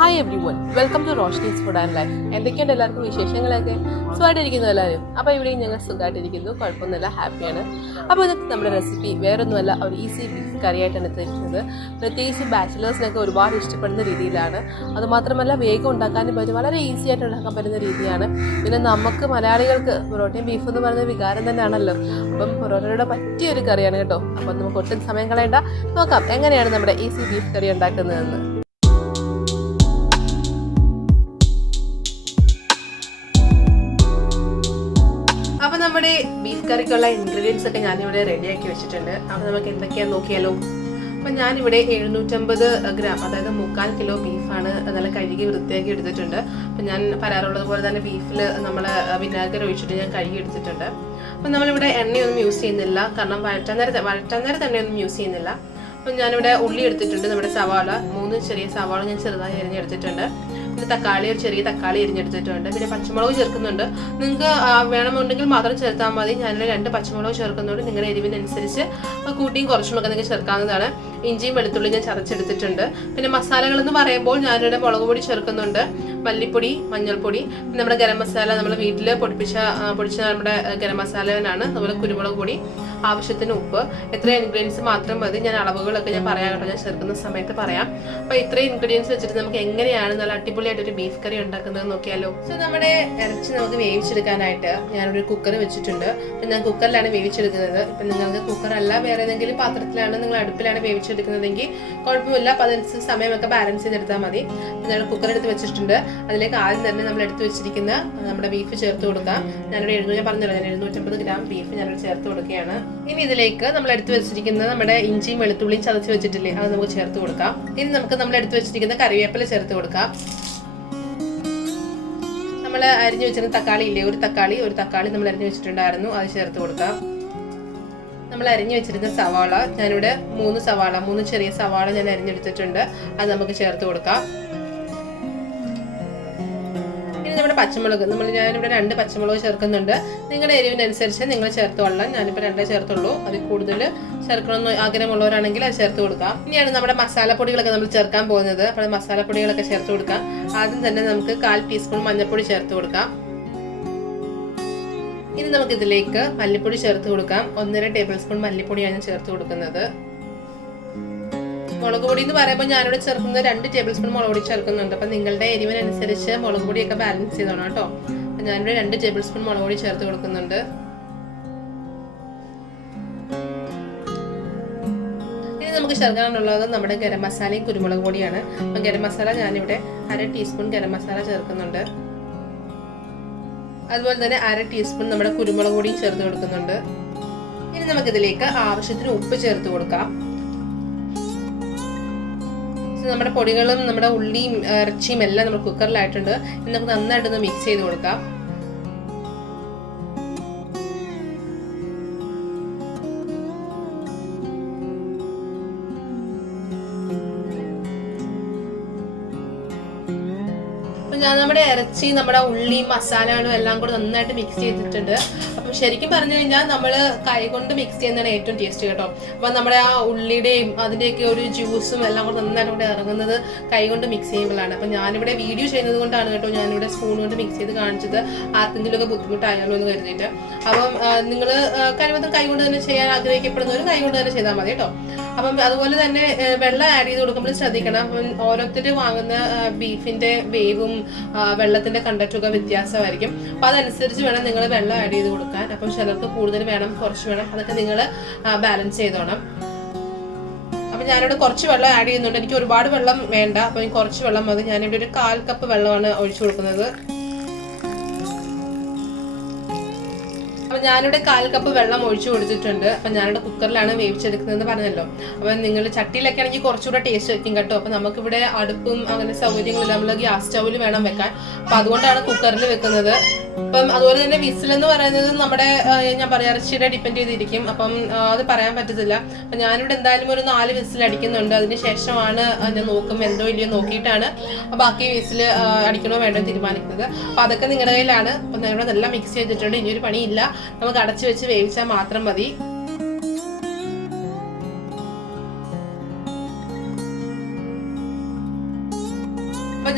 Hi everyone, welcome to Roshni's Food and Life. എന്തൊക്കെയുണ്ട് എല്ലാവർക്കും വിശേഷങ്ങളൊക്കെ? സുഖമായിട്ടിരിക്കുന്നു എല്ലാവരും. അപ്പോൾ ഇവിടെയും ഞങ്ങൾ സുഖമായിട്ടിരിക്കുന്നു, കുഴപ്പമൊന്നുമില്ല, ഹാപ്പിയാണ്. അപ്പോൾ ഇന്നത്തെ നമ്മുടെ റെസിപ്പി വേറൊന്നുമല്ല, ഒരു ഈസി ബീഫ് കറിയായിട്ടാണ് എത്തിയിരിക്കുന്നത്. പ്രത്യേകിച്ച് ബാച്ചിലേഴ്സിനൊക്കെ ഒരുപാട് ഇഷ്ടപ്പെടുന്ന രീതിയിലാണ്. അതുമാത്രമല്ല വേഗം ഉണ്ടാക്കാനും പറ്റും, വളരെ ഈസി ആയിട്ട് ഉണ്ടാക്കാൻ പറ്റുന്ന രീതിയാണ്. പിന്നെ നമുക്ക് മലയാളികൾക്ക് പൊറോട്ടയും ബീഫ് എന്ന് പറയുന്ന വികാരം തന്നെയാണല്ലോ. അപ്പം പൊറോട്ടയുടെ പറ്റിയൊരു കറിയാണ് കേട്ടോ. അപ്പം നമുക്ക് ഒട്ടും സമയം കളയണ്ട, നോക്കാം എങ്ങനെയാണ് നമ്മുടെ ഈസി ബീഫ് കറി ഉണ്ടാക്കുന്നതെന്ന്. അപ്പോൾ നമ്മുടെ ബീഫ് കറിക്കുള്ള ഇൻഗ്രീഡിയൻസ് ഒക്കെ ഞാനിവിടെ റെഡിയാക്കി വെച്ചിട്ടുണ്ട്. അപ്പോൾ നമുക്ക് എന്തൊക്കെയാണെന്ന് നോക്കിയാലോ. അപ്പം ഞാനിവിടെ 750 ഗ്രാം, അതായത് 3/4 കിലോ ബീഫാണ് നല്ല കഴുകി വൃത്തിയാക്കി എടുത്തിട്ടുണ്ട്. അപ്പം ഞാൻ പറയാറുള്ളത് പോലെ തന്നെ ബീഫിൽ നമ്മൾ വിനാഗിരി ഒഴിച്ചിട്ട് ഞാൻ കഴുകി എടുത്തിട്ടുണ്ട്. അപ്പം നമ്മളിവിടെ എണ്ണയൊന്നും യൂസ് ചെയ്യുന്നില്ല, കാരണം വഴറ്റാൻ നേരത്തെ എണ്ണയൊന്നും യൂസ് ചെയ്യുന്നില്ല. അപ്പം ഞാനിവിടെ ഉള്ളി എടുത്തിട്ടുണ്ട്, നമ്മുടെ സവാള 3 ചെറിയ സവാള ഞാൻ ചെറുതായി അരിഞ്ഞെടുത്തിട്ടുണ്ട്. പിന്നെ തക്കാളി, ഒരു ചെറിയ തക്കാളി എരിഞ്ഞെടുത്തിട്ടുണ്ട്. പിന്നെ പച്ചമുളക് ചേർക്കുന്നുണ്ട്. നിങ്ങൾക്ക് വേണമെന്നുണ്ടെങ്കിൽ മാത്രം ചേർത്താൽ മതി. ഞാനിവിടെ 2 പച്ചമുളക് ചേർക്കുന്നുണ്ട്. നിങ്ങളുടെ എരിവിനനുസരിച്ച് കൂട്ടിയും കുറച്ചുമൊക്കെ നിങ്ങൾക്ക് ചേർക്കാവുന്നതാണ്. ഇഞ്ചിയും വെളുത്തുള്ളി ഞാൻ ചതച്ചെടുത്തിട്ടുണ്ട്. പിന്നെ മസാലകൾ എന്ന് പറയുമ്പോൾ ഞാനിവിടെ മുളക് പൊടി ചേർക്കുന്നുണ്ട്, മല്ലിപ്പൊടി, മഞ്ഞൾപ്പൊടി, പിന്നെ നമ്മുടെ ഗരം മസാല, നമ്മൾ വീട്ടിൽ പൊടിച്ച നമ്മുടെ ഗരം മസാലനാണ്. അതുപോലെ കുരുമുളക് പൊടി, ആവശ്യത്തിന് ഉപ്പ്. ഇത്രയും ഇൻഗ്രീഡിയൻസ് മാത്രം മതി. ഞാൻ അളവുകളൊക്കെ ഞാൻ പറയാം കേട്ടോ, ഞാൻ ചേർക്കുന്ന സമയത്ത് പറയാം. അപ്പോൾ ഇത്രയും ഇൻഗ്രീഡിയൻസ് വെച്ചിട്ട് നമുക്ക് എങ്ങനെയാണ് നല്ല അടിപൊളിയായിട്ടൊരു ബീഫ് കറി ഉണ്ടാക്കുന്നത് നോക്കിയാലോ. സോ നമ്മുടെ ഇറച്ചി നമുക്ക് വേവിച്ചെടുക്കാനായിട്ട് ഞാനൊരു കുക്കർ വെച്ചിട്ടുണ്ട്. അപ്പം ഞാൻ കുക്കറിലാണ് വേവിച്ചെടുക്കുന്നത്. ഇപ്പം നിങ്ങൾക്ക് കുക്കർ അല്ല വേറെ ഏതെങ്കിലും പാത്രത്തിലാണ്, നിങ്ങൾ അടുപ്പിലാണ് വേവിച്ചെടുക്കുന്നതെങ്കിൽ കുഴപ്പമില്ല. അപ്പോൾ അതനുസരിച്ച് സമയമൊക്കെ ബാലൻസ് ചെയ്തെടുത്താൽ മതി. ഞാൻ കുക്കർ എടുത്ത് വെച്ചിട്ടുണ്ട്. അതിലേക്ക് ആദ്യം തന്നെ നമ്മൾ എടുത്ത് വെച്ചിരിക്കുന്ന നമ്മുടെ ബീഫ് ചേർത്ത് കൊടുക്കാം. ഞാനിവിടെ ഞാൻ പറഞ്ഞല്ലോ, ഞാൻ 750 ഗ്രാം ബീഫ് ഞാനിവിടെ ചേർത്ത് കൊടുക്കുകയാണ്. ഇനി ഇതിലേക്ക് നമ്മൾ എടുത്ത് വെച്ചിരിക്കുന്ന നമ്മുടെ ഇഞ്ചിയും വെളുത്തുള്ളിയും ചതച്ച് വെച്ചിട്ടില്ലേ, അത് നമുക്ക് ചേർത്ത് കൊടുക്കാം. ഇനി നമുക്ക് നമ്മൾ എടുത്ത് വെച്ചിരിക്കുന്ന കറിവേപ്പില ചേർത്ത് കൊടുക്കാം. നമ്മൾ അരിഞ്ഞു വെച്ചിരുന്ന തക്കാളി ഇല്ലേ, ഒരു തക്കാളി നമ്മൾ അരിഞ്ഞു വെച്ചിട്ടുണ്ടായിരുന്നു, അത് ചേർത്ത് കൊടുക്കാം. നമ്മൾ അരിഞ്ഞു വെച്ചിരുന്ന സവാള, ഞാനിവിടെ 3 ചെറിയ സവാള ഞാൻ അരിഞ്ഞെടുത്തിട്ടുണ്ട്, അത് നമുക്ക് ചേർത്ത് കൊടുക്കാം. ഇനി നമ്മുടെ പച്ചമുളക്, ഞാനിവിടെ 2 പച്ചമുളക് ചേർക്കുന്നുണ്ട്. നിങ്ങളുടെ എരിവിനനുസരിച്ച് നിങ്ങൾ ചേർത്തോളാം. ഞാനിപ്പോൾ 2 ചേർത്തുള്ളൂ. അതിൽ കൂടുതൽ ചേർക്കണമെന്ന് ആഗ്രഹമുള്ളവരാണെങ്കിൽ അത് ചേർത്ത് കൊടുക്കാം. ഇനിയാണ് നമ്മുടെ മസാലപ്പൊടികളൊക്കെ നമ്മൾ ചേർക്കാൻ പോകുന്നത്. അപ്പോൾ മസാലപ്പൊടികളൊക്കെ ചേർത്ത് കൊടുക്കാം. ആദ്യം തന്നെ നമുക്ക് 1/4 ടീസ്പൂൺ മഞ്ഞൾപ്പൊടി ചേർത്ത് കൊടുക്കാം. ഇനി നമുക്ക് ഇതിലേക്ക് മല്ലിപ്പൊടി ചേർത്ത് കൊടുക്കാം. 1.5 ടേബിൾ സ്പൂൺ മല്ലിപ്പൊടിയാണ് ചേർത്ത് കൊടുക്കുന്നത്. മുളക് പൊടി എന്ന് പറയുമ്പോൾ ഞാനിവിടെ ചേർക്കുന്നത് 2 ടേബിൾ സ്പൂൺ മുളക് പൊടി ചേർക്കുന്നുണ്ട്. അപ്പം നിങ്ങളുടെ എരിവിനനുസരിച്ച് മുളക് പൊടിയൊക്കെ ബാലൻസ് ചെയ്തോണം കേട്ടോ. അപ്പം ഞാനിവിടെ 2 ടേബിൾ സ്പൂൺ മുളക് പൊടി ചേർത്ത് കൊടുക്കുന്നുണ്ട്. ഇനി നമുക്ക് ചേർക്കാനുള്ളത് നമ്മുടെ ഗരം മസാലയും കുരുമുളക് പൊടിയാണ്. അപ്പം ഗരം മസാല ഞാനിവിടെ 1/2 ടീസ്പൂൺ ഗരം മസാല ചേർക്കുന്നുണ്ട്. അതുപോലെ തന്നെ 1/2 ടീസ്പൂൺ നമ്മുടെ കുരുമുളക് പൊടിയും ചേർത്ത് കൊടുക്കുന്നുണ്ട്. ഇനി നമുക്കിതിലേക്ക് ആവശ്യത്തിന് ഉപ്പ് ചേർത്ത് കൊടുക്കാം. നമ്മുടെ പൊടികളും നമ്മുടെ ഉള്ളിയും ഇറച്ചിയും എല്ലാം നമ്മൾ കുക്കറിലായിട്ടുണ്ട്. ഇനി നമുക്ക് നന്നായിട്ടൊന്ന് മിക്സ് ചെയ്ത് കൊടുക്കാം. നമ്മുടെ ഇറച്ചി, നമ്മുടെ ഉള്ളി, മസാലകളും എല്ലാം കൂടെ നന്നായിട്ട് മിക്സ് ചെയ്തിട്ടുണ്ട്. അപ്പം ശരിക്കും പറഞ്ഞു കഴിഞ്ഞാൽ നമ്മൾ കൈകൊണ്ട് മിക്സ് ചെയ്യുന്നതാണ് ഏറ്റവും ടേസ്റ്റ് കേട്ടോ. അപ്പം നമ്മുടെ ആ ഉള്ളിയുടെയും അതിൻ്റെയൊക്കെ ഒരു ജ്യൂസും എല്ലാം കൂടെ നന്നായിട്ട് കൂടെ ഇറങ്ങുന്നത് കൈകൊണ്ട് മിക്സ് ചെയ്യുമ്പോഴാണ്. അപ്പം ഞാനിവിടെ വീഡിയോ ചെയ്യുന്നത് കൊണ്ടാണ് കേട്ടോ ഞാനിവിടെ സ്പൂൺ കൊണ്ട് മിക്സ് ചെയ്ത് കാണിച്ചത്, ആർക്കെങ്കിലുമൊക്കെ ബുദ്ധിമുട്ടായാലോ എന്ന് കരുതിയിട്ട്. അപ്പം നിങ്ങൾ കഴിവതും കൈകൊണ്ട് തന്നെ ചെയ്യാൻ ആഗ്രഹിക്കപ്പെടുന്നവരും കൈകൊണ്ട് തന്നെ ചെയ്താൽ മതി കേട്ടോ. അപ്പം അതുപോലെ തന്നെ വെള്ളം ആഡ് ചെയ്ത് കൊടുക്കുമ്പോൾ ശ്രദ്ധിക്കണം. ഓരോരുത്തർ വാങ്ങുന്ന ബീഫിന്റെ വേവും വെള്ളത്തിന്റെ കണ്ടന്റൊക്കെ വ്യത്യാസമായിരിക്കും. അപ്പൊ അതനുസരിച്ച് വേണം നിങ്ങൾ വെള്ളം ആഡ് ചെയ്ത് കൊടുക്കാൻ. അപ്പം ചിലർക്ക് കൂടുതൽ വേണം, കുറച്ച് വേണം, അതൊക്കെ നിങ്ങൾ ബാലൻസ് ചെയ്തോണം. അപ്പൊ ഞാനിവിടെ കുറച്ച് വെള്ളം ആഡ് ചെയ്യുന്നുണ്ട്. എനിക്ക് ഒരുപാട് വെള്ളം വേണ്ട, അപ്പൊ കുറച്ച് വെള്ളം മതി. ഞാനിവിടെ ഒരു 1/4 കപ്പ് വെള്ളമാണ് ഒഴിച്ചു കൊടുക്കുന്നത്. അപ്പം ഞാനിവിടെ 1/4 കപ്പ് വെള്ളം ഒഴിച്ചു കൊടുത്തിട്ടുണ്ട്. അപ്പം ഞാനിവിടെ കുക്കറിലാണ് വേവിച്ചെടുക്കുന്നതെന്ന് പറഞ്ഞല്ലോ. അപ്പം നിങ്ങൾ ചട്ടിയിലൊക്കെ ആണെങ്കിൽ കുറച്ചുകൂടെ ടേസ്റ്റ് വെക്കും കേട്ടോ. അപ്പം നമുക്കിവിടെ അടുപ്പും അങ്ങനെ സൗകര്യങ്ങളില്ല, നമ്മൾ ഗ്യാസ് സ്റ്റൗവിൽ വേണം വെക്കാൻ. അപ്പം അതുകൊണ്ടാണ് കുക്കറിൽ വെക്കുന്നത്. അപ്പം അതുപോലെ തന്നെ വിസിൽ എന്ന് പറയുന്നത് നമ്മുടെ ഞാൻ പറയാം ഇറച്ചിയുടെ ഡിപ്പെൻഡ് ചെയ്തിരിക്കും. അപ്പം അത് പറയാൻ പറ്റത്തില്ല. അപ്പം ഞാനിവിടെ എന്തായാലും ഒരു 4 വിസിൽ അടിക്കുന്നുണ്ട്. അതിന് ശേഷമാണ് ഞാൻ നോക്കും എന്തോ ഇല്ലയോ നോക്കിയിട്ടാണ് ബാക്കി വിസിൽ അടിക്കണോ വേണ്ടോ തീരുമാനിക്കുന്നത്. അപ്പം അതൊക്കെ നിങ്ങളുടെ കയ്യിലാണ്. അപ്പം ഞാനിവിടെ നല്ല മിക്സ് ചെയ്തിട്ടുണ്ട്. ഇനിയൊരു പണിയില്ല, നമുക്ക് അടച്ചു വെച്ച് വേവിച്ചാൽ മാത്രം മതി.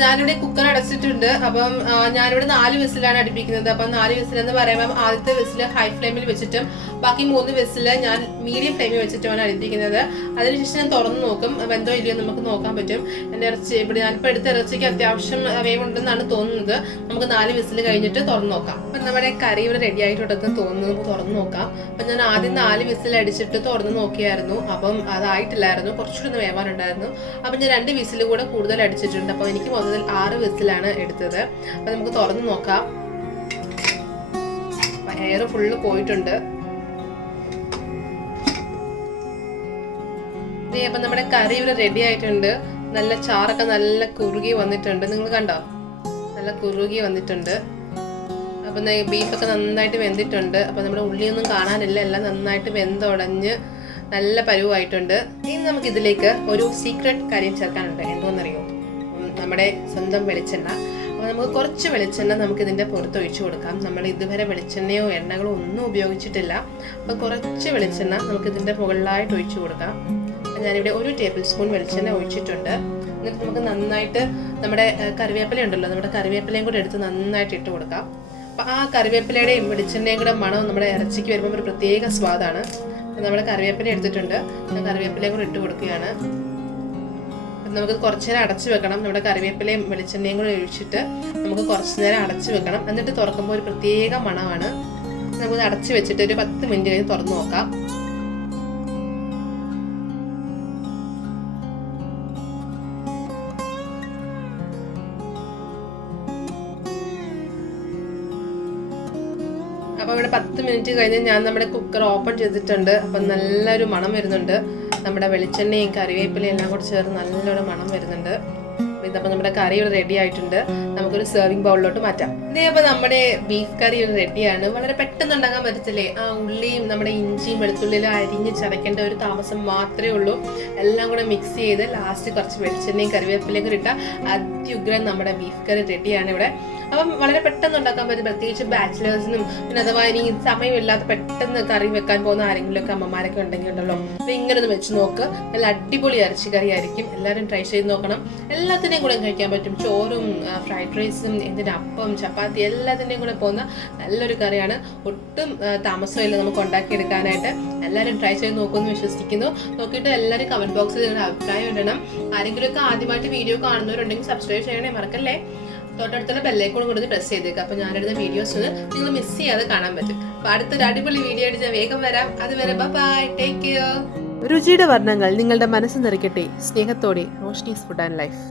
ഞാനിവിടെ കുക്കർ അടച്ചിട്ടുണ്ട്. അപ്പം ഞാനിവിടെ 4 വിസിലാണ് അടുപ്പിക്കുന്നത്. അപ്പം 4 വിസിൽ എന്ന് പറയുമ്പോൾ ആദ്യത്തെ വിസിൽ ഹൈ ഫ്ലെയിമിൽ വെച്ചിട്ടും ബാക്കി 3 വിസിൽ ഞാൻ മീഡിയം ഫ്ലെയിമിൽ വെച്ചിട്ടുമാണ് അടുപ്പിക്കുന്നത്. അതിനുശേഷം ഞാൻ തുറന്നു നോക്കും, വെന്തോ ഇല്ലയോ നമുക്ക് നോക്കാൻ പറ്റും. എൻ്റെ ഇറച്ചി ഇവിടെ ഞാനിപ്പോൾ എടുത്ത ഇറച്ചിക്ക് അത്യാവശ്യം വേവുണ്ടെന്നാണ് തോന്നുന്നത്. നമുക്ക് 4 വിസിൽ കഴിഞ്ഞിട്ട് തുറന്നു നോക്കാം. അപ്പം നമ്മുടെ കറി ഇവിടെ റെഡി ആയിട്ടുണ്ടെന്ന് തോന്നുന്നു. നമുക്ക് തുറന്നു നോക്കാം. അപ്പം ഞാൻ ആദ്യം 4 വിസിൽ അടിച്ചിട്ട് തുറന്ന് നോക്കിയായിരുന്നു. അപ്പം അതായിട്ടില്ലായിരുന്നു, കുറച്ചുകൂടി വേവാനുണ്ടായിരുന്നു. അപ്പം ഞാൻ 2 വിസിൽ കൂടെ കൂടുതൽ അടിച്ചിട്ടുണ്ട്. അപ്പം എനിക്ക് മൊത്തത്തിൽ 6 വിസിലാണ് എടുത്തത്. അപ്പം നമുക്ക് തുറന്ന് നോക്കാം. എയർ ഫുള്ള് പോയിട്ടുണ്ട്. അപ്പം നമ്മുടെ കറി ഇവിടെ റെഡി ആയിട്ടുണ്ട്. നല്ല ചാറൊക്കെ നല്ല കുറുകി വന്നിട്ടുണ്ട്. നിങ്ങൾ കണ്ടോ, നല്ല കുറുകി വന്നിട്ടുണ്ട്. അപ്പം ബീഫൊക്കെ നന്നായിട്ട് വെന്തിട്ടുണ്ട്. അപ്പം നമ്മുടെ ഉള്ളിയൊന്നും കാണാനില്ല, എല്ലാം നന്നായിട്ട് വെന്തുടഞ്ഞ് നല്ല പരുവായിട്ടുണ്ട്. ഇനി നമുക്ക് ഇതിലേക്ക് ഒരു സീക്രട്ട് കാര്യം ചേർക്കാനുണ്ട്. എന്തോന്നറിയോ, നമ്മുടെ സ്വന്തം വെളിച്ചെണ്ണ. അപ്പോൾ നമുക്ക് കുറച്ച് വെളിച്ചെണ്ണ നമുക്ക് ഇതിൻ്റെ പുറത്ത് ഒഴിച്ചു കൊടുക്കാം. നമ്മൾ ഇതുവരെ വെളിച്ചെണ്ണയോ എണ്ണകളോ ഒന്നും ഉപയോഗിച്ചിട്ടില്ല. അപ്പോൾ കുറച്ച് വെളിച്ചെണ്ണ നമുക്ക് ഇതിൻ്റെ മുകളിലായിട്ട് ഒഴിച്ചു കൊടുക്കാം. ഞാനിവിടെ 1 ടേബിൾ സ്പൂൺ വെളിച്ചെണ്ണ ഒഴിച്ചിട്ടുണ്ട്. എന്നിട്ട് നമുക്ക് നന്നായിട്ട് നമ്മുടെ കറിവേപ്പില ഉണ്ടല്ലോ, നമ്മുടെ കറിവേപ്പിലയും കൂടെ എടുത്ത് നന്നായിട്ട് ഇട്ട് കൊടുക്കാം. അപ്പം ആ കറിവേപ്പിലയുടെയും വെളിച്ചെണ്ണയും കൂടെ മണം നമ്മുടെ ഇറച്ചിക്ക് വരുമ്പോൾ ഒരു പ്രത്യേക സ്വാദാണ്. നമ്മുടെ കറിവേപ്പില എടുത്തിട്ടുണ്ട്, കറിവേപ്പിലയും കൂടെ ഇട്ട് കൊടുക്കുകയാണ്. നമുക്ക് കുറച്ച് നേരം അടച്ചു വെക്കണം. നമ്മുടെ കറിവേപ്പിലയും വെളിച്ചെണ്ണയും കൂടെ ഒഴിച്ചിട്ട് നമുക്ക് കുറച്ച് നേരം അടച്ചു വെക്കണം. എന്നിട്ട് തുറക്കുമ്പോൾ ഒരു പ്രത്യേക മണമാണ്. നമുക്ക് അടച്ചു വെച്ചിട്ട് ഒരു 10 മിനിറ്റ് കഴിഞ്ഞ് തുറന്നു നോക്കാം. അപ്പോൾ ഇവിടെ 10 മിനിറ്റ് കഴിഞ്ഞ് ഞാൻ നമ്മുടെ കുക്കർ ഓപ്പൺ ചെയ്തിട്ടുണ്ട്. അപ്പം നല്ലൊരു മണം വരുന്നുണ്ട്. നമ്മുടെ വെളിച്ചെണ്ണയും കറിവേപ്പിലയും എല്ലാം കൂടി ചേർന്ന് നല്ലൊരു മണം വരുന്നുണ്ട്. ഇതപ്പോൾ നമ്മുടെ കറി ഇവിടെ റെഡി ആയിട്ടുണ്ട്. നമുക്കൊരു സെർവിങ് ബൗളിലോട്ട് മാറ്റാം. ഇതേപ്പോൾ നമ്മുടെ ബീഫ് കറി ഇവിടെ റെഡിയാണ്. വളരെ പെട്ടെന്ന് ഉണ്ടാക്കാൻ പറ്റത്തില്ലേ. ആ ഉള്ളിയും നമ്മുടെ ഇഞ്ചിയും വെളുത്തുള്ളിയും അരിഞ്ഞ് ചതയ്ക്കേണ്ട ഒരു താമസം മാത്രമേ ഉള്ളൂ. എല്ലാം കൂടെ മിക്സ് ചെയ്ത് ലാസ്റ്റ് കുറച്ച് വെളിച്ചെണ്ണയും കറിവേപ്പിലയും കൂടി ഇട്ടാൽ അത്യുഗ്രൻ നമ്മുടെ ബീഫ് കറി റെഡിയാണ് ഇവിടെ. അപ്പം വളരെ പെട്ടെന്ന് ഉണ്ടാക്കാൻ പറ്റും, പ്രത്യേകിച്ച് ബാച്ചിലേഴ്സിനും. പിന്നെ അഥവാ ഇനി സമയമില്ലാത്ത പെട്ടെന്ന് കറി വെക്കാൻ പോകുന്ന ആരെങ്കിലുമൊക്കെ അമ്മമാരൊക്കെ ഉണ്ടെങ്കിൽ ഉണ്ടല്ലോ, അപ്പം ഇങ്ങനെ ഒന്ന് വെച്ച് നോക്ക്. നല്ല അടിപൊളി ഇറച്ചി കറി ആയിരിക്കും. എല്ലാവരും ട്രൈ ചെയ്ത് നോക്കണം. എല്ലാത്തിൻ്റെയും കൂടെ കഴിക്കാൻ പറ്റും. ചോറും ഫ്രൈഡ് റൈസും അപ്പം ചപ്പാത്തി എല്ലാത്തിൻ്റെയും കൂടെ പോകുന്ന നല്ലൊരു കറിയാണ്. ഒട്ടും താമസമില്ല നമുക്ക് ഉണ്ടാക്കിയെടുക്കാനായിട്ട്. എല്ലാവരും ട്രൈ ചെയ്ത് നോക്കുമെന്ന് വിശ്വസിക്കുന്നു. നോക്കിയിട്ട് എല്ലാവരും കമന്റ് ബോക്സിൽ നിങ്ങളുടെ അഭിപ്രായം ഇടണം. ആരെങ്കിലുമൊക്കെ ആദ്യമായിട്ട് വീഡിയോ കാണുന്നവരുണ്ടെങ്കിൽ സബ്സ്ക്രൈബ് ചെയ്യണേ, മറക്കല്ലേ. തൊട്ടടുത്തുള്ള ബെല്ലൈക്കോൺ കൊടുത്ത് പ്രസ് ചെയ്തേക്കുക. അപ്പോൾ ഞാനിടുന്ന വീഡിയോസ് നിങ്ങൾ മിസ് ചെയ്യാതെ കാണാൻ പറ്റും. അപ്പോൾ അടുത്തൊരു അടിപൊളി വീഡിയോ ആയിട്ട് ഞാൻ വേഗം വരാം. അതുവരെ ബൈ, ടേക്ക് കെയർ. രുചിയുടെ വർണ്ണങ്ങൾ നിങ്ങളുടെ മനസ്സ് നിറയ്ക്കട്ടെ. സ്നേഹത്തോടെ റോഷ്നീസ് ഫുഡ് ആൻഡ് ലൈഫ്.